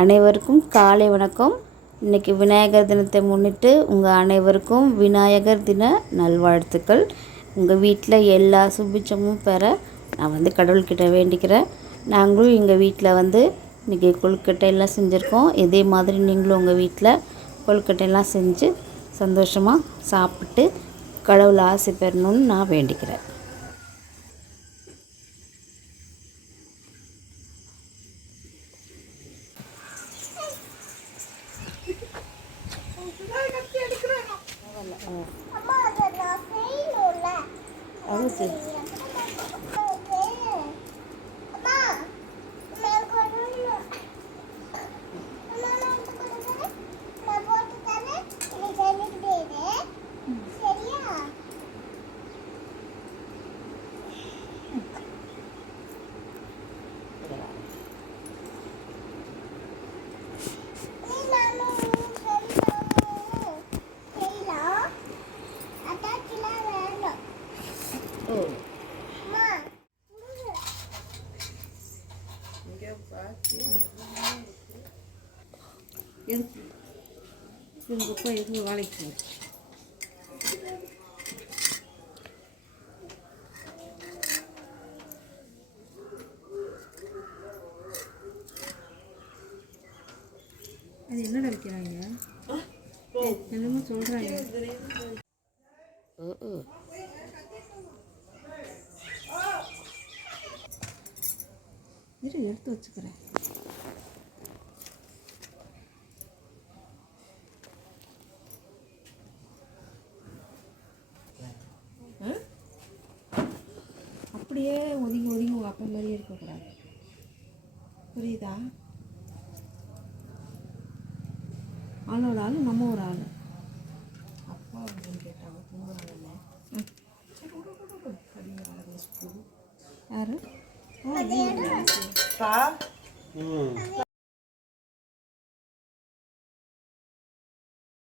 அனைவருக்கும் காலை வணக்கம். இன்றைக்கி விநாயகர் தினத்தை முன்னிட்டு உங்கள் அனைவருக்கும் விநாயகர் தின நல்வாழ்த்துக்கள். உங்கள் வீட்டில் எல்லா சுபிச்சமும் பெற நான் வந்து கடவுள்கிட்ட வேண்டிக்கிறேன். நாங்களும் எங்கள் வீட்டில் வந்து இன்றைக்கி கொழுக்கட்டையெல்லாம் செஞ்சுருக்கோம். இதே மாதிரி நீங்களும் உங்கள் வீட்டில் கொழுக்கட்டை எல்லாம் செஞ்சு சந்தோஷமாக சாப்பிட்டு கடவுள் ஆசை பெறணும்னு நான் வேண்டிக்கிறேன். அம்மா அதை எதுக்கு இவங்க போய் எதுக்கு வேலைக்கு போ அது என்னடா வைக்கிறாங்க? என்னமோ சொல்கிறாங்க இரு எடுத்து வச்சுக்கிறேன். அப்படியே ஒதுங்கி ஒதுங்கி உங்கள் அப்பா மாதிரியே இருக்கக்கூடாது புரியுதா? ஆளோட ஆள் நம்ம ஒரு ஆள். அப்பா அப்படின்னு கேட்டாங்க தூங்குறாங்கல்ல சரி யாரு? Tá, tá? Hum.